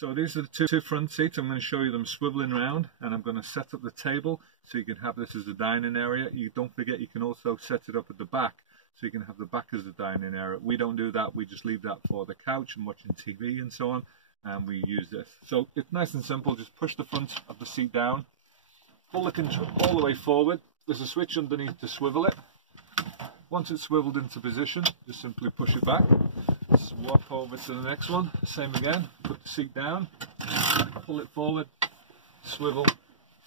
So these are the two front seats. I'm going to show you them swiveling around, and I'm going to set up the table so you can have this as the dining area. You don't forget, you can also set it up at the back so you can have the back as the dining area. We don't do that. We just leave that for the couch and watching TV and so on, and we use this. So it's nice and simple. Just push the front of the seat down, pull the control all the way forward. There's a switch underneath to swivel it. Once it's swiveled into position, just simply push it back. Swap over to the next one. Same again. Put the seat down, pull it forward, swivel,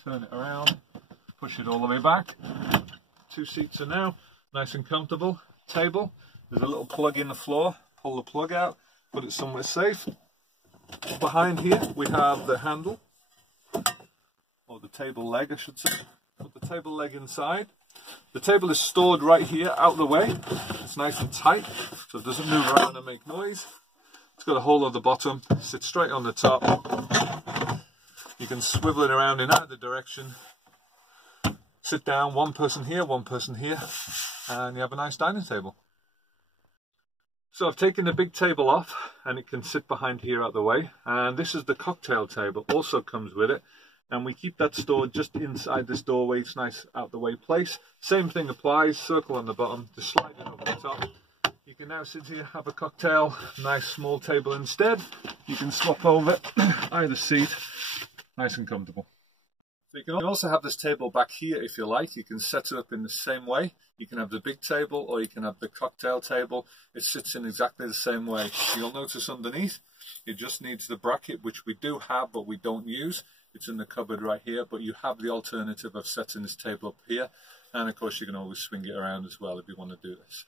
turn it around, push it all the way back. Two seats are now nice and comfortable. Table, there's a little plug in the floor. Pull the plug out, put it somewhere safe. Behind here we have the handle, or the table leg I should say. Put the table leg inside. The table is stored right here out of the way. It's nice and tight so it doesn't move around and make noise. It's got a hole at the bottom, sits straight on the top. You can swivel it around in either direction. Sit down, one person here, and you have a nice dining table. So I've taken the big table off and it can sit behind here out the way. And this is the cocktail table, also comes with it. And we keep that stored just inside this doorway. It's nice out the way place. Same thing applies, circle on the bottom, just slide it over the top. You can now sit here, have a cocktail, nice small table instead. You can swap over either seat, nice and comfortable. So you can also have this table back here if you like. You can set it up in the same way. You can have the big table or you can have the cocktail table. It sits in exactly the same way. You'll notice underneath, it just needs the bracket, which we do have but we don't use. It's in the cupboard right here, but you have the alternative of setting this table up here. And of course you can always swing it around as well if you want to do this.